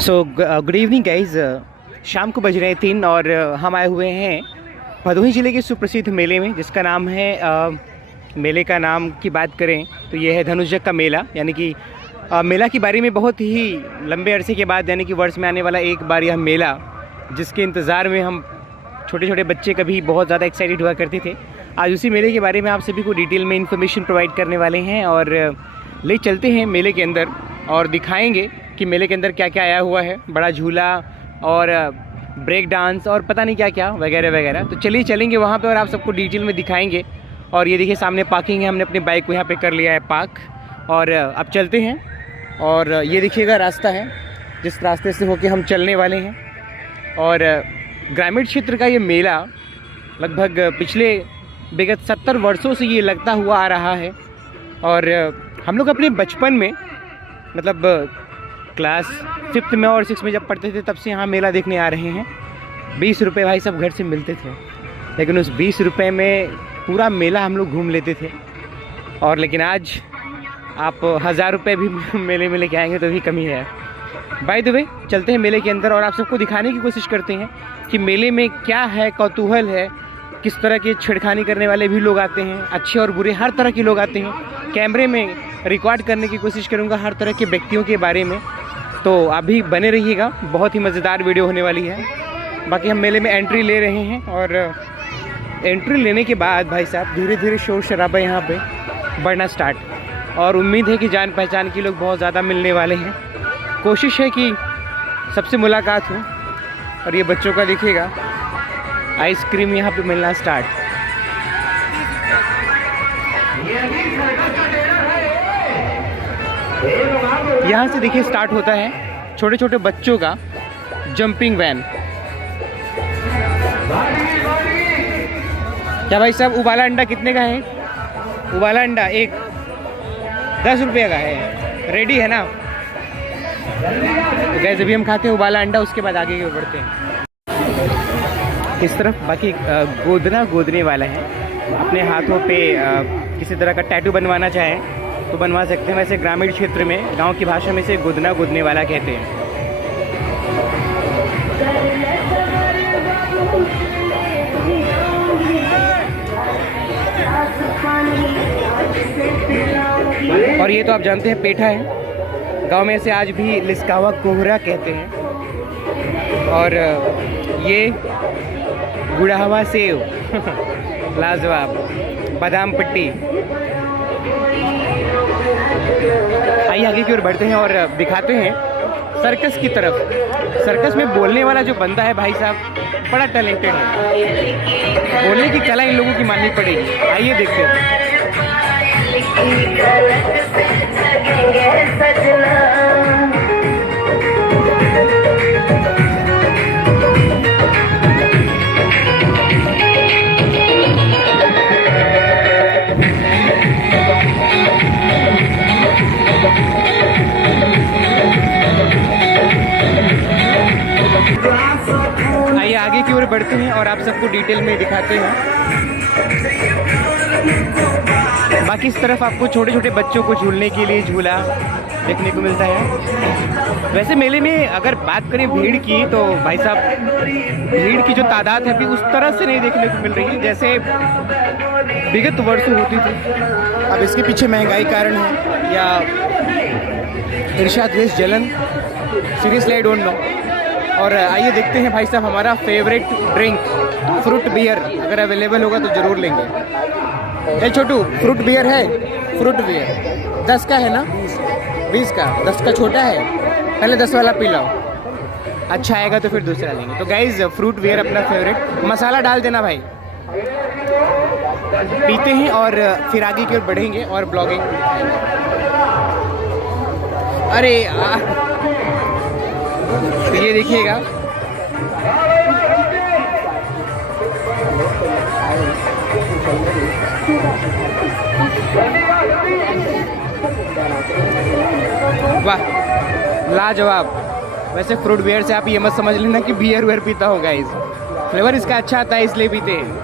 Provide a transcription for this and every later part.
Good evening guys. शाम को बज रहे हैं 3 और हम आए हुए हैं भदोही ज़िले के सुप्रसिद्ध मेले में, जिसका नाम है मेले का नाम की बात करें तो ये है धनुषजग का मेला। यानी कि मेला के बारे में बहुत ही लंबे अरसे के बाद, यानी कि वर्ष में आने वाला एक बार यह मेला, जिसके इंतज़ार में हम छोटे छोटे बच्चे कभी बहुत ज़्यादा एक्साइटेड हुआ करते थे। आज उसी मेले के बारे में आप सभी को डिटेल में इन्फॉर्मेशन प्रोवाइड करने वाले हैं और ले चलते हैं मेले के अंदर और दिखाएंगे कि मेले के अंदर क्या क्या आया हुआ है। बड़ा झूला और ब्रेक डांस और पता नहीं क्या क्या वगैरह वगैरह। तो चलिए चलेंगे वहाँ पे और आप सबको डिटेल में दिखाएंगे। और ये देखिए सामने पार्किंग है, हमने अपनी बाइक को यहाँ पे कर लिया है पार्क और अब चलते हैं। और ये देखिएगा रास्ता है जिस रास्ते से होके हम चलने वाले हैं। और ग्रामीण क्षेत्र का ये मेला लगभग पिछले विगत 70 वर्षों से ये लगता हुआ आ रहा है। और हम लोग अपने बचपन में मतलब क्लास 5th में और 6th में जब पढ़ते थे तब से यहाँ मेला देखने आ रहे हैं। 20 रुपये भाई सब घर से मिलते थे, लेकिन उस 20 रुपये में पूरा मेला हम लोग घूम लेते थे। और लेकिन आज आप 1000 रुपये भी मेले में लेके आएंगे तो भी कमी है। बाय द वे चलते हैं मेले के अंदर और आप सबको दिखाने की कोशिश करते हैं कि मेले में क्या है, कौतूहल है, किस तरह के छेड़खानी करने वाले भी लोग आते हैं, अच्छे और बुरे हर तरह के लोग आते हैं। कैमरे में रिकॉर्ड करने की कोशिश करूंगा हर तरह के व्यक्तियों के बारे में, तो आप भी बने रहिएगा, बहुत ही मज़ेदार वीडियो होने वाली है। बाकी हम मेले में एंट्री ले रहे हैं और एंट्री लेने के बाद भाई साहब धीरे धीरे शोर शराबा यहाँ पे बढ़ना स्टार्ट। और उम्मीद है कि जान पहचान के लोग बहुत ज़्यादा मिलने वाले हैं। कोशिश है कि सबसे मुलाकात हो। और ये बच्चों का देखिएगा आइसक्रीम यहाँ पे मिलना स्टार्ट। यहाँ से देखिए स्टार्ट होता है छोटे छोटे बच्चों का जंपिंग वैन। क्या भाई साहब उबाला अंडा कितने का है? उबाला अंडा एक 10 रुपये का है, रेडी है ना? तो गैस अभी हम खाते हैं उबाला अंडा, उसके बाद आगे बढ़ते हैं। इस तरफ बाकी गोदने वाला है। अपने हाथों पे किसी तरह का टैटू बनवाना चाहें तो बनवा सकते हैं। वैसे ग्रामीण क्षेत्र में गांव की भाषा में से गोदने वाला कहते हैं। और ये तो आप जानते हैं पेठा है, गांव में से आज भी लिस्कावा कोहरा कहते हैं। और ये गुड़ावा सेव लाजवाब बादाम पट्टी। आइए आगे की ओर बढ़ते हैं और दिखाते हैं सर्कस की तरफ। सर्कस में बोलने वाला जो बंदा है भाई साहब बड़ा टैलेंटेड है, बोलने की कला इन लोगों की माननी पड़ेगी। आइए देखते हैं। आइए आगे की ओर बढ़ते हैं और आप सबको डिटेल में दिखाते हैं। बाकी इस तरफ आपको छोटे छोटे बच्चों को झूलने के लिए झूला देखने को मिलता है। वैसे मेले में अगर बात करें भीड़ की तो भाई साहब भीड़ की जो तादाद है अभी उस तरह से नहीं देखने को मिल रही है जैसे विगत वर्षों होती थी। अब इसके पीछे महंगाई कारण है या ईर्ष्या द्वेष जलन, सीरियसली आई डोंट नो। और आइए देखते हैं भाई साहब हमारा फेवरेट ड्रिंक फ्रूट बियर अगर अवेलेबल होगा तो ज़रूर लेंगे। ए छोटू फ्रूट बियर है? फ्रूट बियर 10 का है ना? 20 का? 10 का छोटा है, पहले 10 वाला पी लो, अच्छा आएगा तो फिर दूसरा लेंगे। तो गाइज फ्रूट बियर अपना फेवरेट, मसाला डाल देना भाई। पीते हैं और फिर आगे की ओर बढ़ेंगे और ब्लॉगिंग। अरे तो ये देखिएगा वाह लाजवाब। वैसे फ्रूट बियर से आप ये मत समझ लेना कि बियर वेयर पीता होगा, इस फ्लेवर इसका अच्छा आता है इसलिए पीते हैं।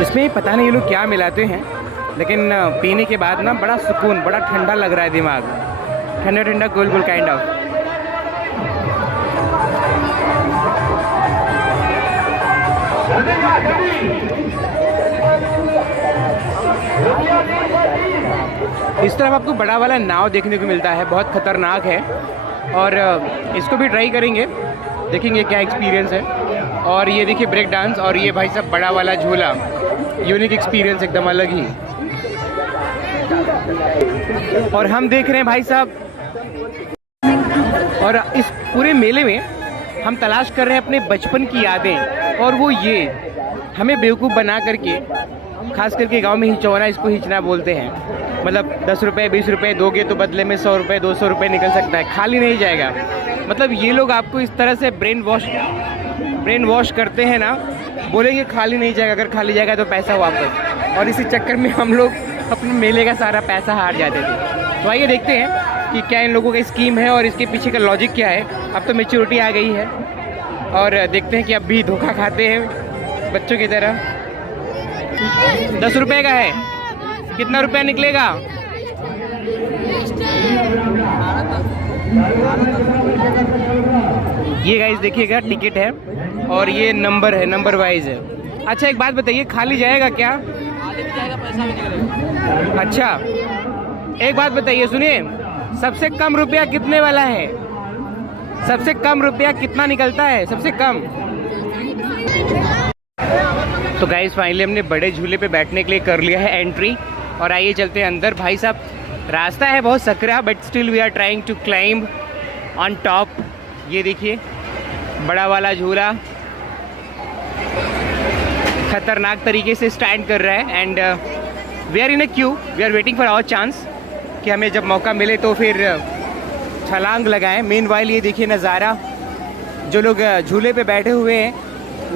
इसमें पता नहीं ये लोग क्या मिलाते हैं, लेकिन पीने के बाद ना बड़ा सुकून, बड़ा ठंडा लग रहा है दिमाग, ठंडा ठंडा कूल कूल काइंड ऑफ। इस तरफ आपको बड़ा वाला नाव देखने को मिलता है, बहुत खतरनाक है, और इसको भी ट्राई करेंगे, देखेंगे क्या एक्सपीरियंस है। और ये देखिए ब्रेक डांस, और ये भाई साहब बड़ा वाला झूला, यूनिक एक्सपीरियंस एकदम अलग ही। और हम देख रहे हैं भाई साहब, और इस पूरे मेले में हम तलाश कर रहे हैं अपने बचपन की यादें, और वो ये हमें बेवकूफ़ बना करके, खास करके गांव में हिचौना इसको हिचना बोलते हैं, मतलब 10 रुपये 20 रुपये दोगे तो बदले में 100 रुपये 200 रुपये निकल सकता है, खाली नहीं जाएगा। मतलब ये लोग आपको इस तरह से ब्रेन वॉश करते हैं ना, बोलेंगे खाली नहीं जाएगा, अगर खाली जाएगा तो पैसा वापस, और इसी चक्कर में हम लोग अपने मेले का सारा पैसा हार जाते थे। तो आइए देखते हैं कि क्या इन लोगों का स्कीम है और इसके पीछे का लॉजिक क्या है। अब तो मैच्योरिटी आ गई है, और देखते हैं कि अब भी धोखा खाते हैं बच्चों की तरह। 10 रुपये का है, कितना रुपया निकलेगा? ये गाइस देखिएगा टिकट है, और ये नंबर है, नंबर वाइज है। अच्छा एक बात बताइए, खाली जाएगा क्या? खाली भी जाएगा, पैसा भी निकलेगा। अच्छा एक बात बताइए, सुनिए, सबसे कम रुपया कितने वाला है? सबसे कम रुपया कितना निकलता है सबसे कम? तो गाइस फाइनली हमने बड़े झूले पे बैठने के लिए कर लिया है एंट्री, और आइए चलते हैं अंदर। भाई साहब रास्ता है बहुत सकरा, but still we are trying to climb on top. ये देखिए बड़ा वाला झूला खतरनाक तरीके से स्टैंड कर रहा है, and we are in a queue, we are waiting for our chance कि हमें जब मौका मिले तो फिर छलांग लगाएं। मेन वाइल ये देखिए नज़ारा, जो लोग झूले पे बैठे हुए हैं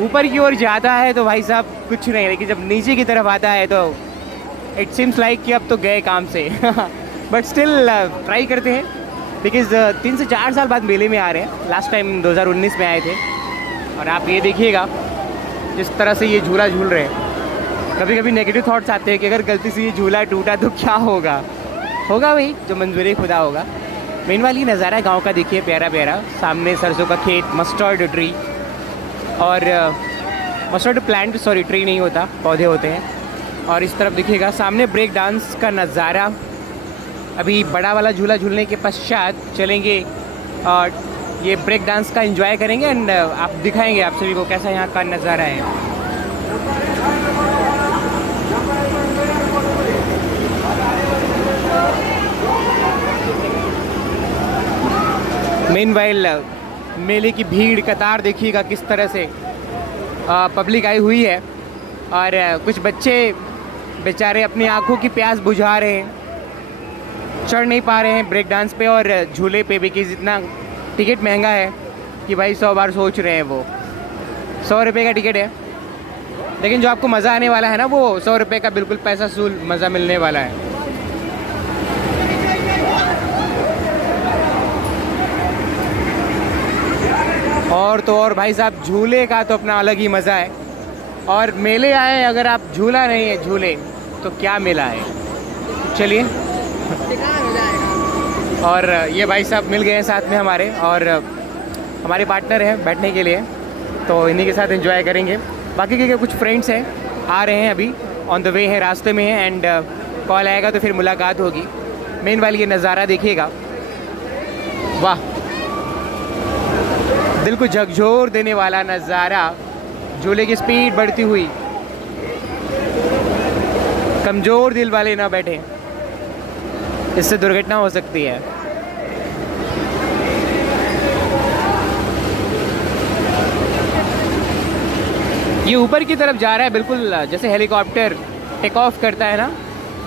ऊपर की ओर जाता है तो भाई साहब कुछ नहीं, लेकिन जब नीचे की तरफ आता है तो इट सीम्स लाइक कि अब तो गए काम से। बट स्टिल ट्राई करते हैं, बिकॉज 3 से 4 साल बाद मेले में आ रहे हैं। लास्ट टाइम 2019 में आए थे, और आप ये देखिएगा जिस तरह से ये झूला झूल रहे हैं। कभी कभी नेगेटिव थॉट्स आते हैं कि अगर गलती से ये झूला टूटा तो क्या होगा वही जो मंजूरी खुदा होगा। मेन वाली नज़ारा गांव का देखिए, प्यारा प्यारा, सामने सरसों का खेत, मस्टर्ड ट्री, और मस्टर्ड प्लांट, सॉरी ट्री नहीं होता, पौधे होते हैं। और इस तरफ देखिएगा सामने ब्रेक डांस का नज़ारा। अभी बड़ा वाला झूला झूलने के पश्चात चलेंगे और ये ब्रेक डांस का एंजॉय करेंगे, एंड आप दिखाएंगे आप सभी को कैसा यहाँ का नज़ारा है। मेनवाइल मेले की भीड़ कतार देखिएगा किस तरह से पब्लिक आई हुई है, और कुछ बच्चे बेचारे अपनी आंखों की प्यास बुझा रहे हैं, चढ़ नहीं पा रहे हैं ब्रेक डांस पे और झूले पे भी, कि जितना टिकट महंगा है कि भाई 100 बार सोच रहे हैं। वो 100 रुपये का टिकट है, लेकिन जो आपको मज़ा आने वाला है ना, वो 100 रुपये का बिल्कुल पैसा सूल मज़ा मिलने वाला है। और तो और भाई साहब झूले का तो अपना अलग ही मज़ा है, और मेले आए अगर आप झूला नहीं है झूले तो क्या मेला है। चलिए, और ये भाई साहब मिल गए हैं साथ में हमारे, और हमारे पार्टनर हैं बैठने के लिए, तो इन्हीं के साथ एंजॉय करेंगे। बाकी के कुछ फ्रेंड्स हैं, आ रहे हैं, अभी ऑन द वे है, रास्ते में है, एंड कॉल आएगा तो फिर मुलाकात होगी। मेन वाली ये नज़ारा देखिएगा, वाह, दिल को झकझोर देने वाला नज़ारा। झूले की स्पीड बढ़ती हुई, कमज़ोर दिल वाले ना बैठे, इससे दुर्घटना हो सकती है। ये ऊपर की तरफ जा रहा है, बिल्कुल जैसे हेलीकॉप्टर टेक ऑफ करता है ना,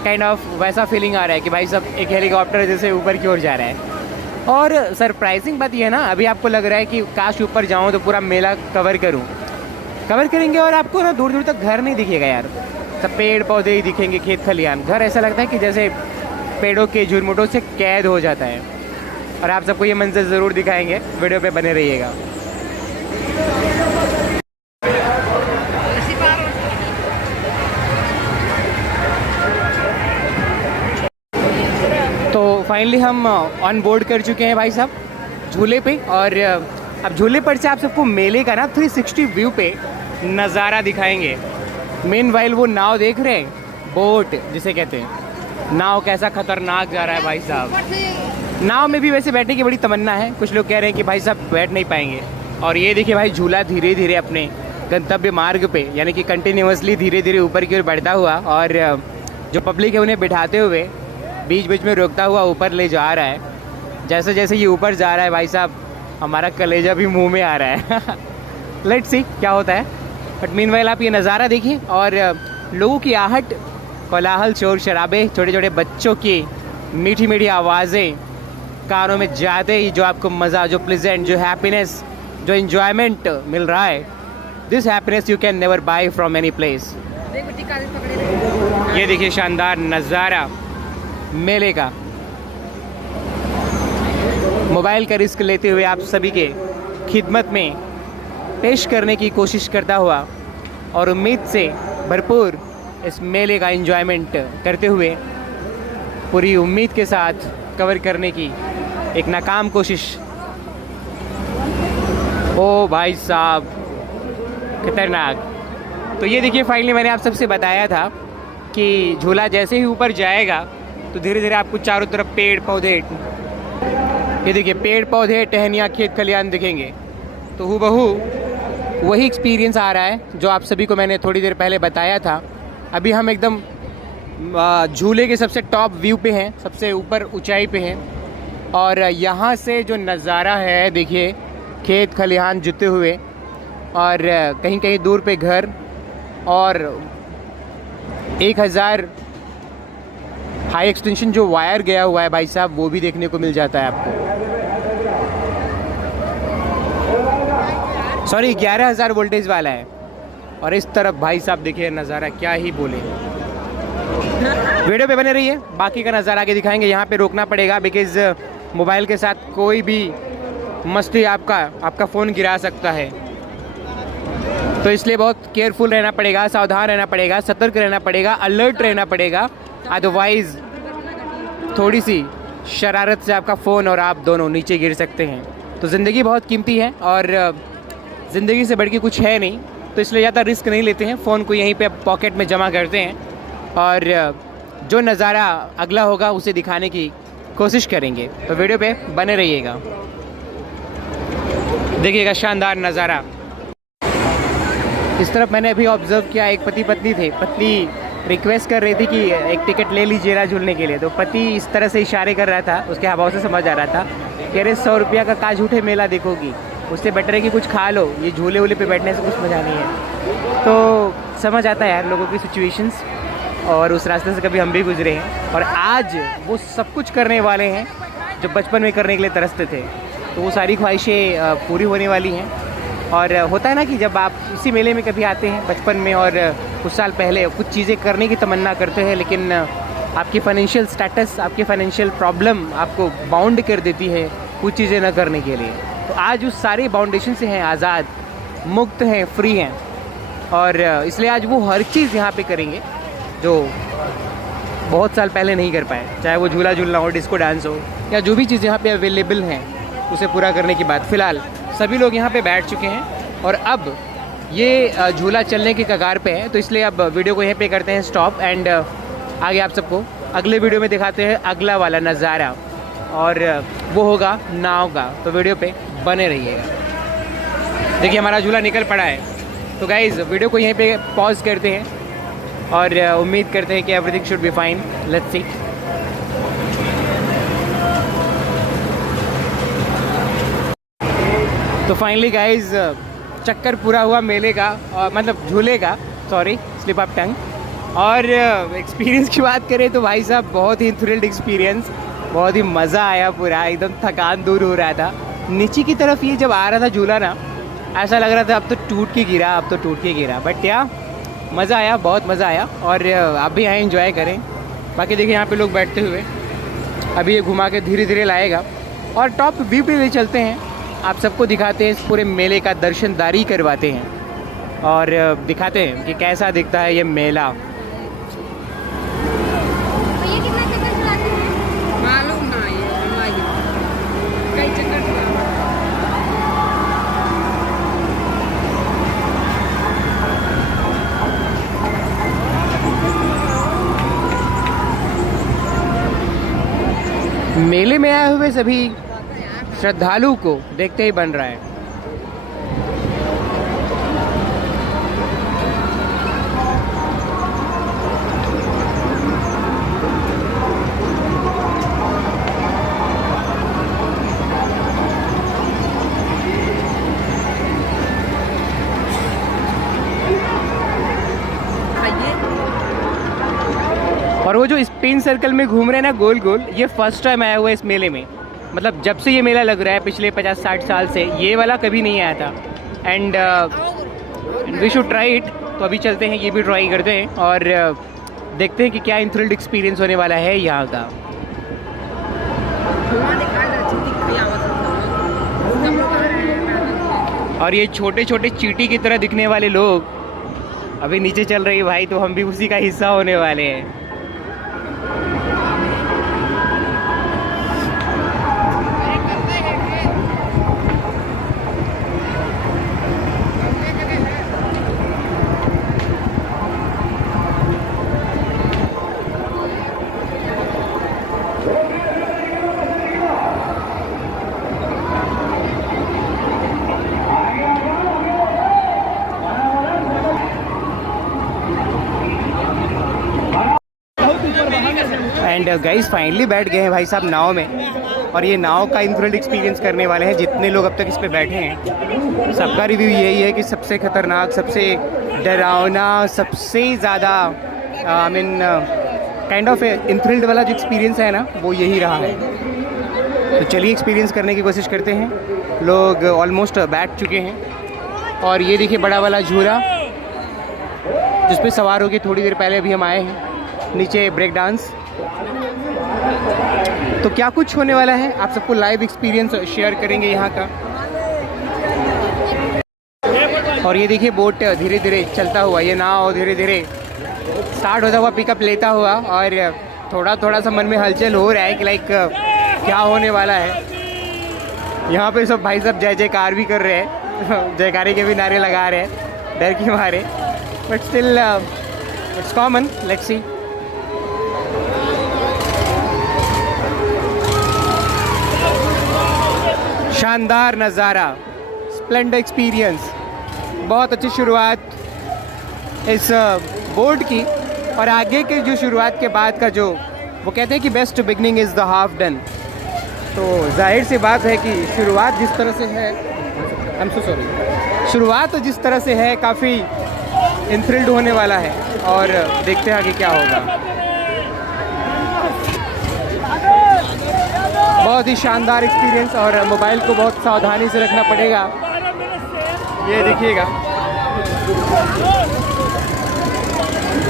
काइंड ऑफ वैसा फीलिंग आ रहा है कि भाई सब एक हेलीकॉप्टर जैसे ऊपर की ओर जा रहा है। और सरप्राइजिंग बात ये है ना, अभी आपको लग रहा है कि काश ऊपर जाऊँ तो पूरा मेला कवर करेंगे, और आपको ना दूर दूर तक घर नहीं दिखेगा यार, सब पेड़ पौधे ही दिखेंगे, खेत खलिहान। घर ऐसा लगता है कि जैसे पेड़ों के झुरमुटों से कैद हो जाता है। और आप सबको ये मंजर ज़रूर दिखाएंगे, वीडियो पे बने रहिएगा। फाइनली हम ऑन बोर्ड कर चुके हैं भाई साहब झूले पे। और अब झूले पर से आप सबको मेले का ना 360 व्यू पे नज़ारा दिखाएंगे। मेन वाइल वो नाव देख रहे हैं, बोट जिसे कहते हैं, नाव कैसा खतरनाक जा रहा है भाई साहब। नाव में भी वैसे बैठने की बड़ी तमन्ना है, कुछ लोग कह रहे हैं कि भाई साहब बैठ नहीं पाएंगे। और ये देखिए भाई झूला धीरे धीरे अपने गंतव्य मार्ग पे यानी कि कंटिन्यूसली धीरे धीरे ऊपर की ओर बढ़ता हुआ, और जो पब्लिक है उन्हें बिठाते हुए बीच बीच में रोकता हुआ ऊपर ले जा रहा है। जैसे जैसे ये ऊपर जा रहा है भाई साहब हमारा कलेजा भी मुंह में आ रहा है। लेट्स सी क्या होता है। बट मीनवाइल आप ये नज़ारा देखिए और लोगों की आहट, कोलाहल, शोर शराबे, छोटे छोटे बच्चों की मीठी मीठी आवाज़ें कानों में जाते ही जो आपको मज़ा, जो प्लेजेंट, जो हैप्पीनेस, जो इन्जॉयमेंट मिल रहा है, this happiness you can never buy from any place. ये देखिए शानदार नज़ारा मेले का। मोबाइल का रिस्क लेते हुए आप सभी के खिदमत में पेश करने की कोशिश करता हुआ और उम्मीद से भरपूर इस मेले का एंजॉयमेंट करते हुए पूरी उम्मीद के साथ कवर करने की एक नाकाम कोशिश। ओ भाई साहब खतरनाक। तो ये देखिए फाइनली मैंने आप सबसे बताया था कि झूला जैसे ही ऊपर जाएगा तो धीरे धीरे आपको चारों तरफ पेड़ पौधे, ये देखिए पेड़ पौधे, टहनियाँ, खेत खलियान दिखेंगे। तो हूबहू वही एक्सपीरियंस आ रहा है जो आप सभी को मैंने थोड़ी देर पहले बताया था। अभी हम एकदम झूले के सबसे टॉप व्यू पे हैं, सबसे ऊपर ऊंचाई पे हैं, और यहाँ से जो नज़ारा है देखिए खेत खलिहान जुते हुए, और कहीं कहीं दूर पे घर, और 1000 हाई एक्सटेंशन जो वायर गया हुआ है भाई साहब वो भी देखने को मिल जाता है आपको। सॉरी 11000 वोल्टेज वाला है। और इस तरफ भाई साहब देखिए नज़ारा, क्या ही बोले। वीडियो पे बने रहिए, बाकी का नज़ारा आगे दिखाएंगे। यहाँ पे रोकना पड़ेगा बिकॉज़ मोबाइल के साथ कोई भी मस्ती आपका फ़ोन गिरा सकता है, तो इसलिए बहुत केयरफुल रहना पड़ेगा, सावधान रहना पड़ेगा, सतर्क रहना पड़ेगा, अलर्ट रहना पड़ेगा। अदरवाइज़ थोड़ी सी शरारत से आपका फ़ोन और आप दोनों नीचे गिर सकते हैं। तो ज़िंदगी बहुत कीमती है और ज़िंदगी से बढ़ के कुछ है नहीं, तो इसलिए ज़्यादा रिस्क नहीं लेते हैं, फ़ोन को यहीं पे पॉकेट में जमा करते हैं और जो नज़ारा अगला होगा उसे दिखाने की कोशिश करेंगे। तो वीडियो पे बने रहिएगा, देखिएगा शानदार नज़ारा। इस तरफ मैंने अभी ऑब्ज़र्व किया, एक पति पत्नी थे। पत्नी रिक्वेस्ट कर रही थी कि एक टिकट ले लीजिए ना झूलने के लिए, तो पति इस तरह से इशारे कर रहा था, उसके हाव से समझ आ रहा था कि अरे 100 रुपया का का झूठे मेला देखोगी, उससे बेटर है कि कुछ खा लो, ये झूले वूले पे बैठने से कुछ मज़ा नहीं है। तो समझ आता है यार लोगों की सिचुएशंस, और उस रास्ते से कभी हम भी गुजरे हैं, और आज वो सब कुछ करने वाले हैं जो बचपन में करने के लिए तरसते थे। तो वो सारी ख्वाहिशें पूरी होने वाली हैं। और होता है ना कि जब आप इसी मेले में कभी आते हैं बचपन में और कुछ साल पहले कुछ चीज़ें करने की तमन्ना करते हैं, लेकिन आपकी फाइनेंशियल स्टेटस, आपकी फाइनेंशियल प्रॉब्लम आपको बाउंड कर देती है कुछ चीज़ें न करने के लिए। तो आज उस सारे बाउंडेशन से हैं आज़ाद, मुक्त हैं, फ्री हैं, और इसलिए आज वो हर चीज़ यहाँ पे करेंगे जो बहुत साल पहले नहीं कर पाए, चाहे वो झूला झूलना हो, डिस्को डांस हो, या जो भी चीज़ यहाँ पे अवेलेबल हैं उसे पूरा करने की बात। फ़िलहाल सभी लोग यहाँ पे बैठ चुके हैं और अब ये झूला चलने की कगार पे है, तो इसलिए अब वीडियो को यहीं पे करते हैं स्टॉप, एंड आगे आप सबको अगले वीडियो में दिखाते हैं अगला वाला नज़ारा, और वो होगा नाव का। तो वीडियो पे बने रहिएगा। देखिए हमारा झूला निकल पड़ा है। तो गाइज़ वीडियो को यहीं पे पॉज करते हैं और उम्मीद करते हैं कि everything should be fine. Let's see. तो फाइनली गाइज चक्कर पूरा हुआ मेले का, और मतलब झूले का, सॉरी स्लिप ऑफ टंग। और एक्सपीरियंस की बात करें तो भाई साहब बहुत ही थ्रिल्ड एक्सपीरियंस, बहुत ही मज़ा आया, पूरा एकदम थकान दूर हो रहा था। नीचे की तरफ ये जब आ रहा था झूला ना, ऐसा लग रहा था अब तो टूट के गिरा, अब तो टूट के गिरा, बट या मज़ा आया, बहुत मज़ा आया। और आप भी यहाँ एंजॉय करें। बाकी देखिए यहाँ पे लोग बैठते हुए, अभी ये घुमा के धीरे धीरे लाएगा और टॉप व्यू पे ले चलते हैं, आप सबको दिखाते हैं, इस पूरे मेले का दर्शनदारी करवाते हैं और दिखाते हैं कि कैसा दिखता है ये मेला। मालूम ना मेले में आए हुए सभी श्रद्धालु को देखते ही बन रहा है। और वो जो स्पिन सर्कल में घूम रहे हैं ना गोल गोल, ये फर्स्ट टाइम आया हुआ है इस मेले में। मतलब जब से ये मेला लग रहा है पिछले 50-60 साल से, ये वाला कभी नहीं आया था। And we should try it. तो अभी चलते हैं, ये भी ट्राई करते हैं और देखते हैं कि क्या इंथ्रिल्ड एक्सपीरियंस होने वाला है यहाँ का। और ये छोटे छोटे चींटी की तरह दिखने वाले लोग अभी नीचे चल रही है भाई, तो हम भी उसी का हिस्सा होने वाले हैं। एंड गाइस फाइनली बैठ गए हैं भाई साहब नाव में, और ये नाव का इंथ्रिल्ड एक्सपीरियंस करने वाले हैं। जितने लोग अब तक इस पे बैठे हैं सबका रिव्यू यही है कि सबसे खतरनाक, सबसे डरावना, सबसे ज़्यादा आई मीन काइंड ऑफ इंथ्रिल्ड वाला जो एक्सपीरियंस है ना, वो यही रहा है। तो चलिए एक्सपीरियंस करने की कोशिश करते हैं। लोग ऑलमोस्ट बैठ चुके हैं और ये देखिए बड़ा वाला झूला जिस पे सवार होके थोड़ी देर पहले अभी हम आए हैं। नीचे ब्रेक डांस। तो क्या कुछ होने वाला है, आप सबको लाइव एक्सपीरियंस शेयर करेंगे यहाँ का। और ये देखिए बोट धीरे धीरे चलता हुआ, ये नाव धीरे धीरे स्टार्ट होता हुआ पिकअप लेता हुआ, और थोड़ा थोड़ा सा मन में हलचल हो रहा है कि लाइक क्या होने वाला है। यहाँ पे सब भाई साहब जय जयकार भी कर रहे हैं, जयकारे के भी नारे लगा रहे हैं डर के मारे, but still it's common, let's see. शानदार नज़ारा, स्प्लेंडर एक्सपीरियंस, बहुत अच्छी शुरुआत इस बोर्ड की। और आगे के जो शुरुआत के बाद का जो वो कहते हैं कि best beginning is the half done. तो जाहिर सी बात है कि शुरुआत जिस तरह से है, आई एम सो सॉरी, शुरुआत जिस तरह से है काफ़ी इंथ्रिल्ड होने वाला है, और देखते हैं आगे क्या होगा। बहुत ही शानदार एक्सपीरियंस, और मोबाइल को बहुत सावधानी से रखना पड़ेगा। ये देखिएगा,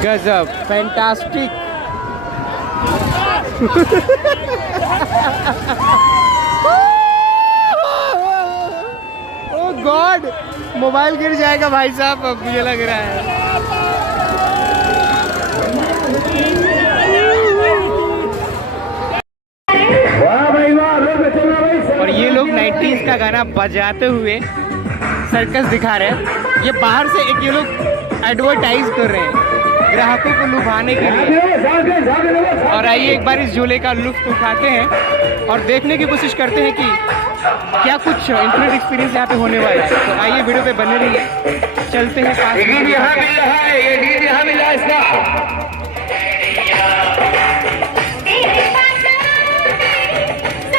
गजब, फैंटास्टिक। ओह गॉड, मोबाइल गिर जाएगा भाई साहब, अब मुझे लग रहा है। और ये लोग 90s का गाना बजाते हुए सर्कस दिखा रहे हैं। ये बाहर से एक ये लोग एडवर्टाइज कर रहे हैं ग्राहकों को लुभाने के लिए। और आइए एक बार इस झूले का लुत्फ उठाते हैं और देखने की कोशिश करते हैं कि क्या कुछ इंटरनेट एक्सपीरियंस यहाँ पे होने वाला है। तो आइए वीडियो पे बने रहिए, चलते हैं पास।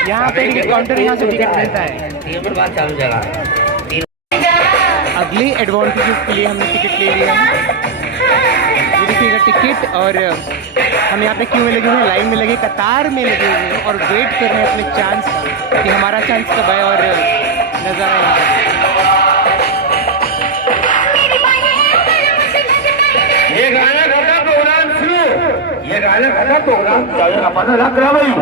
यहाँ पे टिकट काउंटर, यहाँ से टिकट मिलता है। अगले एडवांटेज के लिए हमने टिकट ले लिया है। ये देखिएगा टिकट, और हम यहाँ पे क्यों में लगे हुए, लाइन में लगे, कतार में लगे हुए हैं और वेट कर रहे हैं अपने चांस का कि हमारा चांस कब है और नज़ारा यहाँ। ये गाना खत्म, प्रोग्राम शुरू। ये गाना खत्म, प्रोग्राम पता लग रहा भाई।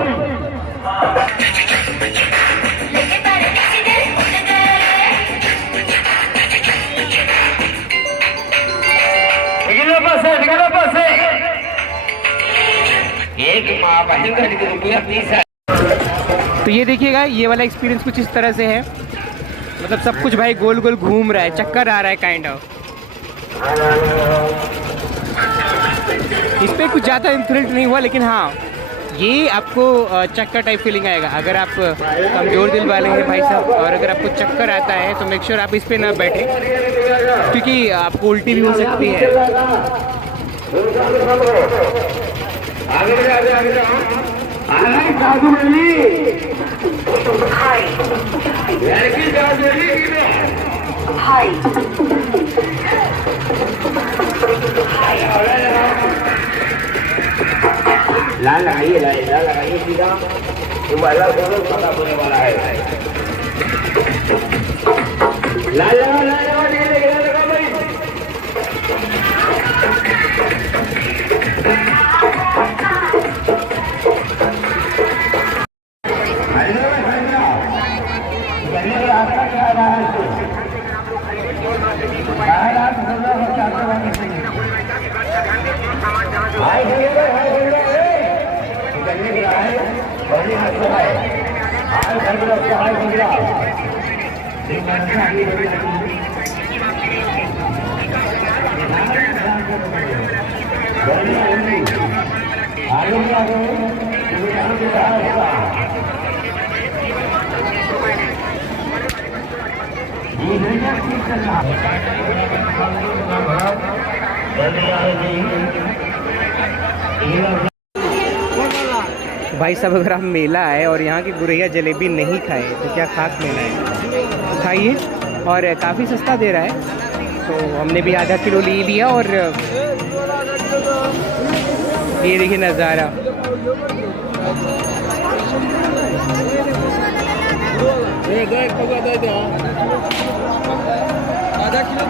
तो ये देखिएगा, ये वाला एक्सपीरियंस कुछ इस तरह से है। मतलब सब कुछ भाई गोल गोल घूम रहा है, चक्कर आ रहा है काइंड ऑफ। इस पे कुछ ज़्यादा इंथ्रिल्ड नहीं हुआ, लेकिन हाँ ये आपको चक्कर टाइप फीलिंग आएगा। अगर आप कमजोर दिल वाले हैं भाई साहब और अगर आपको चक्कर आता है तो मेक श्योर आप इस पे ना बैठे, क्योंकि आपको उल्टी भी हो सकती है। लाल लगाइए, लाल लगाइए सीधा, तो वाला दोनों पता होने वाला है। लाल लगा, लाल लगा भाई। भाई साहब अगर आप मेला आए और यहाँ की गुरैया जलेबी नहीं खाए तो क्या खास मेला है, तो खाइए। और काफ़ी सस्ता दे रहा है, तो हमने भी आधा किलो ले लिया। और ये देखिए नज़ारा, आधा किलो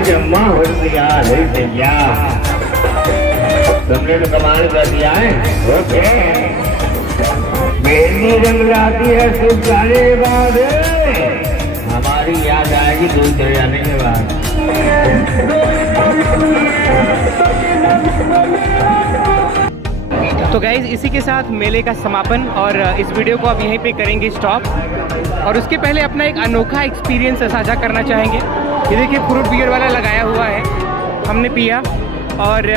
जम्मा हो गया है भैया, तुमने तो कमाल कर दिया है। ओके, मेहंदी रंग लाती है शुभ जाने के बाद, हमारी याद आएगी दूर चले जाने के बाद। तो गाइज इसी के साथ मेले का समापन, और इस वीडियो को अब यहीं पे करेंगे स्टॉप। और उसके पहले अपना एक अनोखा एक्सपीरियंस साझा करना चाहेंगे। ये देखिए फ्रूट बियर वाला लगाया हुआ है, हमने पिया और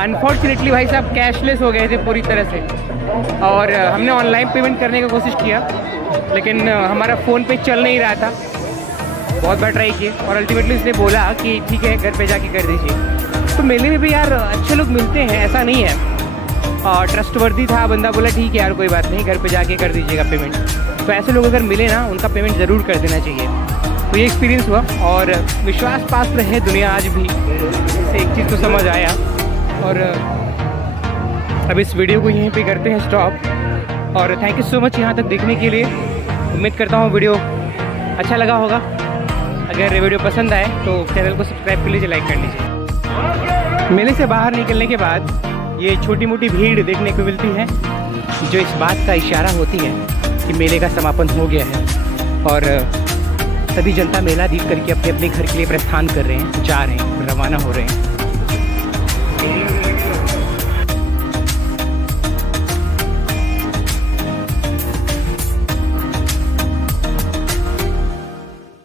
अनफॉर्चुनेटली भाई साहब कैशलेस हो गए थे पूरी तरह से। और हमने ऑनलाइन पेमेंट करने की कोशिश किया, लेकिन हमारा फ़ोन पे चल नहीं रहा था। बहुत बार ट्राई किए और अल्टीमेटली उसने बोला कि ठीक है घर पे जाके कर दीजिए। तो मेले में भी यार अच्छे लोग मिलते हैं, ऐसा नहीं है। और ट्रस्टवर्दी था बंदा, बोला ठीक है यार कोई बात नहीं, घर पे जाके कर दीजिएगा पेमेंट। तो ऐसे लोग अगर मिले ना, उनका पेमेंट ज़रूर कर देना चाहिए। तो ये एक्सपीरियंस हुआ और विश्वास पात्र है दुनिया आज भी, से एक चीज़ तो समझ आया। और अब इस वीडियो को यहीं पे करते हैं स्टॉप। और थैंक यू सो मच यहाँ तक देखने के लिए। उम्मीद करता हूँ वीडियो अच्छा लगा होगा। अगर वीडियो पसंद आए तो चैनल को सब्सक्राइब कर लीजिए, लाइक कर लीजिए। मेले से बाहर निकलने के बाद ये छोटी मोटी भीड़ देखने को मिलती है, जो इस बात का इशारा होती है कि मेले का समापन हो गया है। और सभी जनता मेला देख करके अपने अपने घर के लिए प्रस्थान कर रहे हैं, जा रहे हैं, रवाना हो रहे हैं।